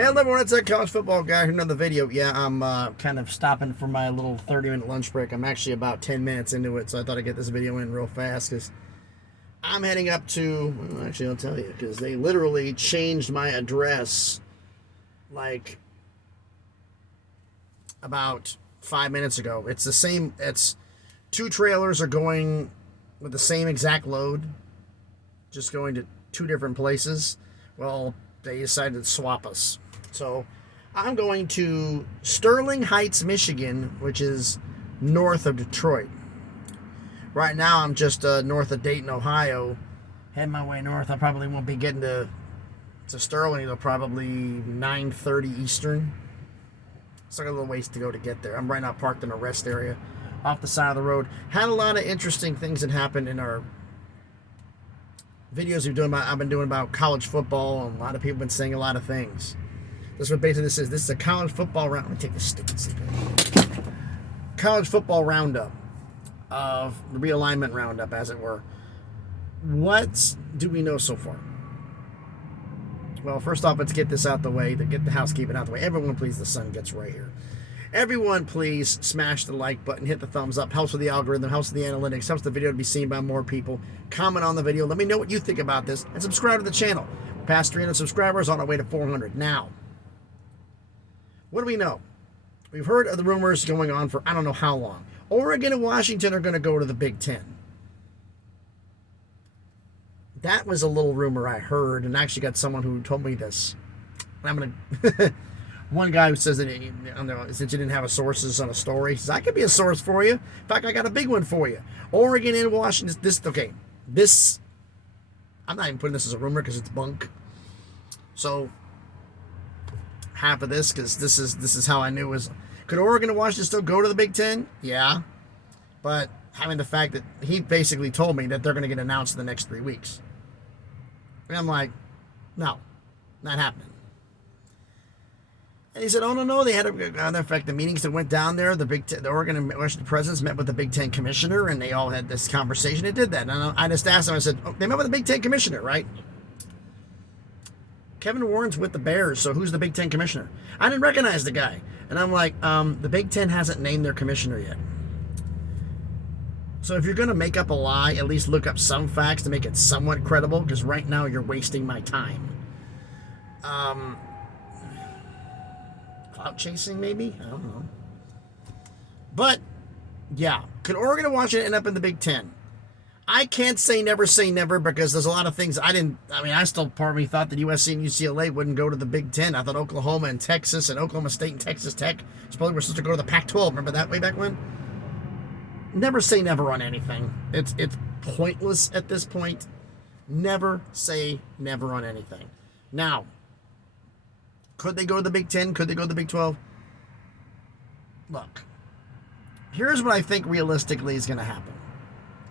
Hello everyone, it's that college football guy. Another video. Yeah, I'm kind of stopping for my little 30-minute lunch break. I'm actually about 10 minutes into it, so I thought I'd get this video in real fast because I'm heading up to, well, actually I'll tell you, because they literally changed my address like about 5 minutes ago. It's the same, it's two trailers are going with the same exact load, just going to two different places. Well, they decided to swap us. So I'm going to Sterling Heights, Michigan, which is north of Detroit. Right now I'm just north of Dayton, Ohio. Heading my way north. I probably won't be getting to Sterling until probably 9:30 Eastern. So I got a little ways to go to get there. I'm right now parked in a rest area off the side of the road. Had a lot of interesting things that happened in our videos I've been doing about college football, and a lot of people have been saying a lot of things. This is what basically this is. This is a college football round. Let me take this stupid cigarette. College football roundup of the realignment roundup, as it were. What do we know so far? Well, first off, let's get this out the way. To get the housekeeping out the way. Everyone, please, the sun gets right here. Everyone, please smash the like button, hit the thumbs up. Helps with the algorithm, helps with the analytics, helps the video to be seen by more people. Comment on the video. Let me know what you think about this, and subscribe to the channel. We're past 300 subscribers, on our way to 400. Now, what do we know? We've heard of the rumors going on for I don't know how long. Oregon and Washington are going to go to the Big Ten. That was a little rumor I heard, and I actually got someone who told me this. I'm going to... One guy who says that, since you didn't have a sources on a story, says, I could be a source for you. In fact, I got a big one for you. Oregon and Washington, I'm not even putting this as a rumor because it's bunk. So, half of this, because this is how I knew it was. Could Oregon and Washington still go to the Big Ten? Yeah. But having the fact that he basically told me that they're going to get announced in the next 3 weeks. And I'm like, no, not happening. And he said, oh, no, they had in fact, the meetings that went down there, the Oregon and Washington presidents met with the Big Ten commissioner, and they all had this conversation. It did that. And I just asked him, I said, oh, they met with the Big Ten commissioner, right? Kevin Warren's with the Bears, so who's the Big Ten commissioner? I didn't recognize the guy. And I'm like, the Big Ten hasn't named their commissioner yet. So if you're going to make up a lie, at least look up some facts to make it somewhat credible, because right now you're wasting my time. Clout chasing, maybe? I don't know. But, yeah. Could Oregon and Washington end up in the Big Ten? I can't say never, because there's a lot of things I still part of me thought that USC and UCLA wouldn't go to the Big Ten. I thought Oklahoma and Texas and Oklahoma State and Texas Tech supposedly were supposed to go to the Pac-12. Remember that way back when? Never say never on anything. It's pointless at this point. Never say never on anything. Now, could they go to the Big Ten? Could they go to the Big 12? Look, here's what I think realistically is going to happen.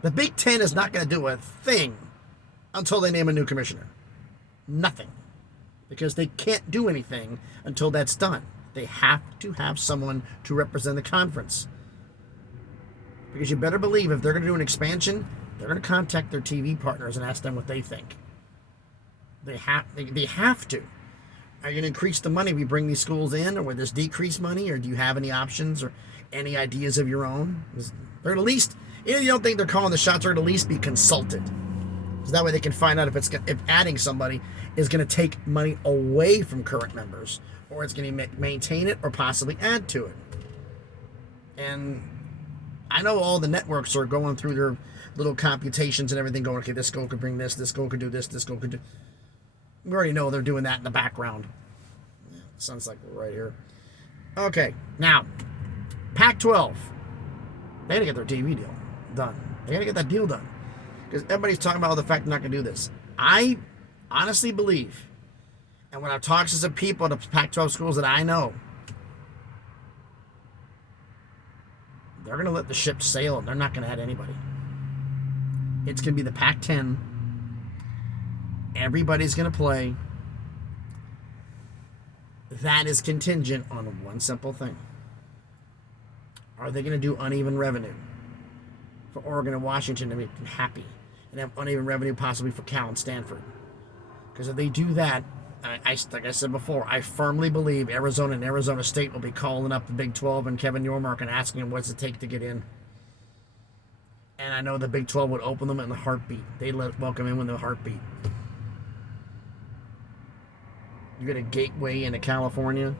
The Big Ten is not going to do a thing until they name a new commissioner. Nothing. Because they can't do anything until that's done. They have to have someone to represent the conference. Because you better believe if they're going to do an expansion, they're going to contact their TV partners and ask them what they think. They have to. Are you going to increase the money we bring these schools in, or will this decrease money, or do you have any options or any ideas of your own? They're at least, if you don't think they're calling the shots, they're at least be consulted. So that way they can find out if adding somebody is going to take money away from current members, or it's going to maintain it or possibly add to it. And I know all the networks are going through their little computations and everything, going, okay, this school could bring this school could do this school could do. We already know they're doing that in the background. Yeah, sounds like we're right here. Okay, now, Pac-12. They got to get their TV deal done. They got to get that deal done. Because everybody's talking about the fact they're not going to do this. I honestly believe, and when I've talked to some people at the Pac-12 schools that I know, they're going to let the ship sail, and they're not going to add anybody. It's going to be the Pac-10. Everybody's going to play. That is contingent on one simple thing. Are they going to do uneven revenue for Oregon and Washington to be happy, and have uneven revenue possibly for Cal and Stanford? Because if they do that, like I said before, I firmly believe Arizona and Arizona State will be calling up the Big 12 and Kevin Yormark and asking him what's it take to get in. And I know the Big 12 would open them in a heartbeat. They'd welcome him with a heartbeat. You get a gateway into California.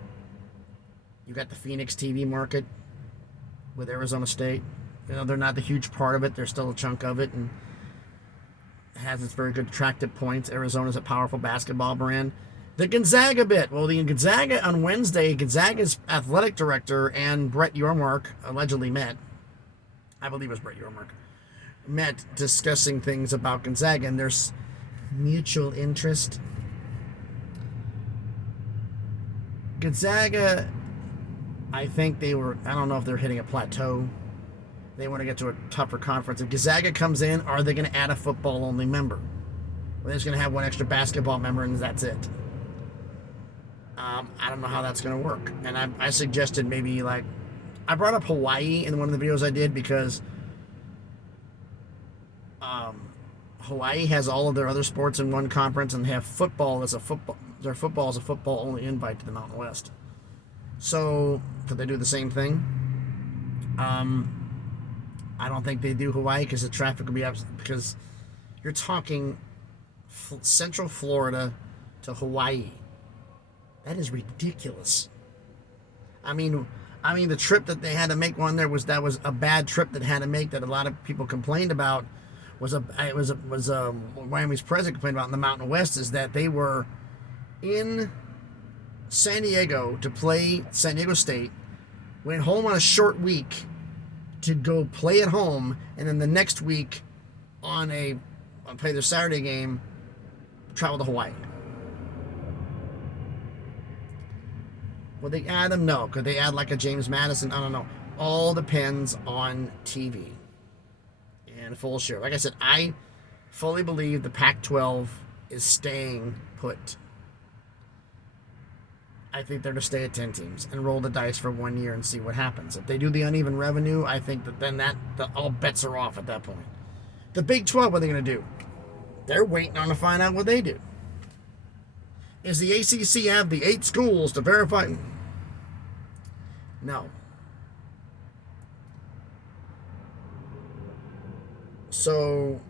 You got the Phoenix TV market with Arizona State. You know, they're not the huge part of it. They're still a chunk of it, and it has its very good attractive points. Arizona's a powerful basketball brand. The Gonzaga bit. Well, the Gonzaga on Wednesday, Gonzaga's athletic director and Brett Yormark allegedly met. I believe it was Brett Yormark. Met discussing things about Gonzaga, and there's mutual interest. Gonzaga, I think I don't know if they're hitting a plateau. They want to get to a tougher conference. If Gonzaga comes in, are they going to add a football-only member? Or they're just going to have one extra basketball member and that's it? I don't know how that's going to work. And I suggested maybe, like, I brought up Hawaii in one of the videos I did because Hawaii has all of their other sports in one conference, and they have football as a football. Their football is a football-only invite to the Mountain West. So, could they do the same thing? I don't think they do Hawaii because the traffic will be up. Because you're talking Central Florida to Hawaii. That is ridiculous. I mean, the trip that they had to make one there was a bad trip that had to make that a lot of people complained about. Miami's president complained about in the Mountain West is that they were in San Diego to play San Diego State, went home on a short week to go play at home, and then the next week play their Saturday game, travel to Hawaii. Will they add them? No. Could they add like a James Madison? I don't know. All depends on TV and full share. Like I said, I fully believe the Pac-12 is staying put. I think they're to stay at 10 teams and roll the dice for 1 year and see what happens. If they do the uneven revenue, I think that then all bets are off at that point. The Big 12, what are they going to do? They're waiting on to find out what they do. Is the ACC have the 8 schools to verify? No. So,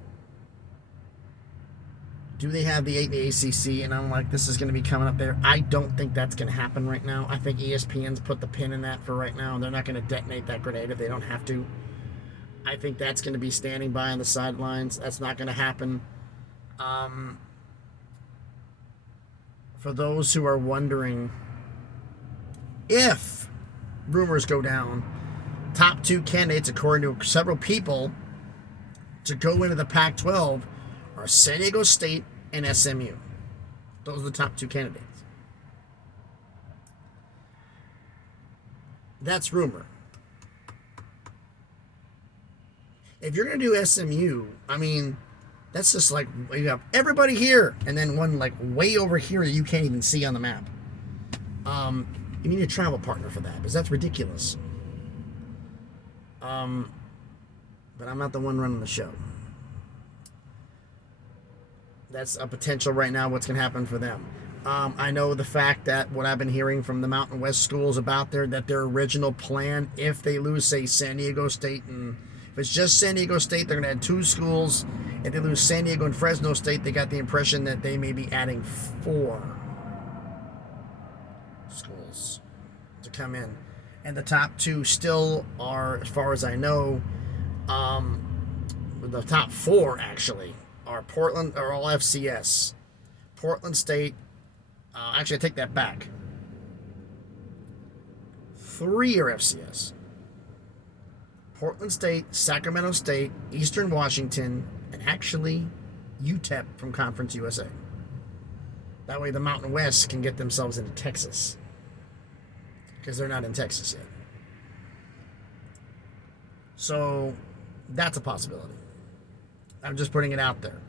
do they have the 8 in the ACC? And I'm like, this is going to be coming up there. I don't think that's going to happen right now. I think ESPN's put the pin in that for right now. They're not going to detonate that grenade if they don't have to. I think that's going to be standing by on the sidelines. That's not going to happen. For those who are wondering, if rumors go down, top 2 candidates, according to several people, to go into the Pac-12 are San Diego State and SMU. Those are the top 2 candidates. That's rumor. If you're going to do SMU, I mean, that's just like you have everybody here and then one like way over here that you can't even see on the map. You need a travel partner for that because that's ridiculous. But I'm not the one running the show. That's a potential right now what's going to happen for them. I know the fact that what I've been hearing from the Mountain West schools about that their original plan, if they lose, say, San Diego State, and if it's just San Diego State, they're going to add 2 schools. If they lose San Diego and Fresno State, they got the impression that they may be adding 4 schools to come in. And the top 2 still are, as far as I know, the top 4 actually are Portland, are all FCS. Portland State, actually I take that back. 3 are FCS. Portland State, Sacramento State, Eastern Washington, and actually UTEP from Conference USA. That way the Mountain West can get themselves into Texas. Because they're not in Texas yet. So that's a possibility. I'm just putting it out there.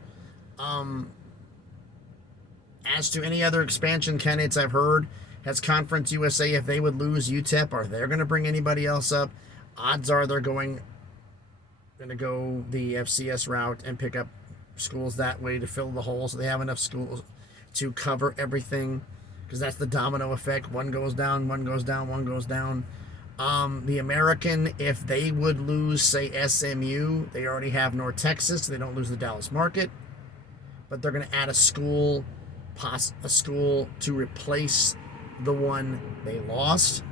As to any other expansion candidates I've heard, has Conference USA, if they would lose UTEP, are they going to bring anybody else up? Odds are they're going to go the FCS route and pick up schools that way to fill the hole, so they have enough schools. to cover everything, because that's the domino effect. One goes down, one goes down, one goes down. The American, if they would lose, say, SMU, they already have North Texas, so they don't lose the Dallas market. But they're going to add a school to replace the one they lost.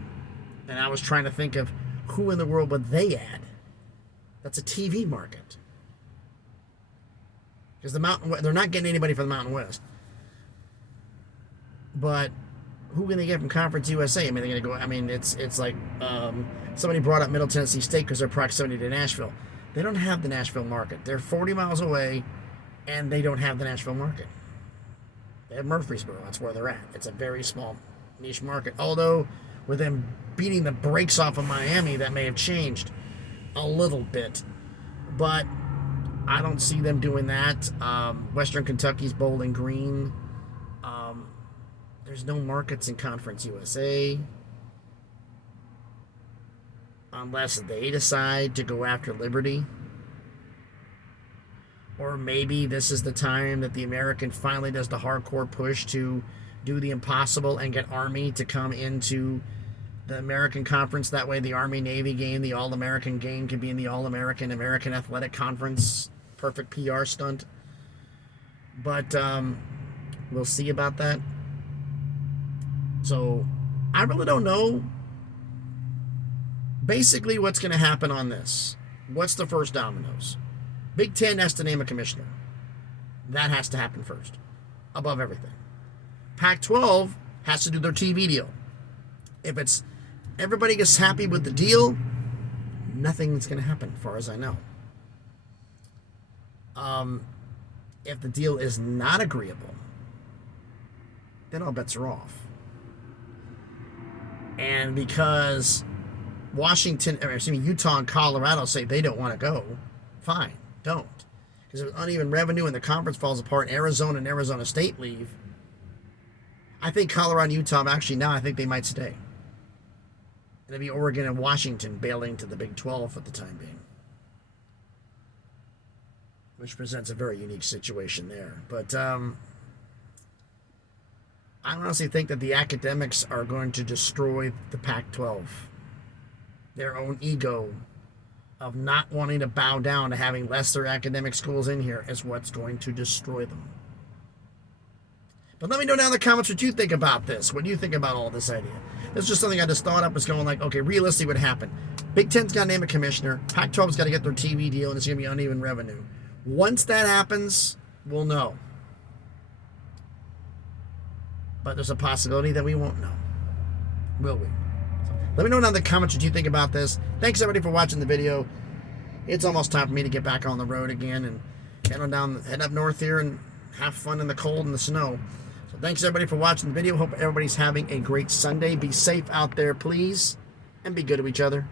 And I was trying to think of who in the world would they add. That's a TV market. Because they're not getting anybody from the Mountain West. But who can they get from Conference USA? I mean, they're going to go. I mean, it's like somebody brought up Middle Tennessee State because their proximity to Nashville. They don't have the Nashville market. They're 40 miles away, and they don't have the Nashville market. They have Murfreesboro. That's where they're at. It's a very small niche market. Although, with them beating the brakes off of Miami, that may have changed a little bit. But I don't see them doing that. Western Kentucky's Bowling Green. There's no markets in Conference USA unless they decide to go after Liberty. Or maybe this is the time that the American finally does the hardcore push to do the impossible and get Army to come into the American Conference. That way the Army-Navy game, the All-American game, can be in the All-American American Athletic Conference. Perfect PR stunt. But we'll see about that. So, I really don't know basically what's going to happen on this. What's the first dominoes? Big Ten has to name a commissioner. That has to happen first, above everything. Pac-12 has to do their TV deal. If it's everybody gets happy with the deal, nothing's going to happen, as far as I know. If the deal is not agreeable, then all bets are off. And because Utah and Colorado say they don't want to go, fine, don't. Because there's uneven revenue and the conference falls apart, and Arizona and Arizona State leave. I think Colorado and Utah, I think they might stay. And it'll be Oregon and Washington bailing to the Big 12 for the time being. Which presents a very unique situation there. But I honestly think that the academics are going to destroy the Pac-12. Their own ego of not wanting to bow down to having lesser academic schools in here is what's going to destroy them. But let me know down in the comments what you think about this. What do you think about all this idea? This is just something I just thought up. It's going like, okay, realistically what happened? Big Ten's got to name a commissioner. Pac-12's got to get their TV deal, and it's going to be uneven revenue. Once that happens, we'll know. But there's a possibility that we won't know. Will we? So let me know down in the comments what you think about this. Thanks everybody for watching the video. It's almost time for me to get back on the road again and head up north here and have fun in the cold and the snow. So thanks everybody for watching the video. Hope everybody's having a great Sunday. Be safe out there, please, and be good to each other.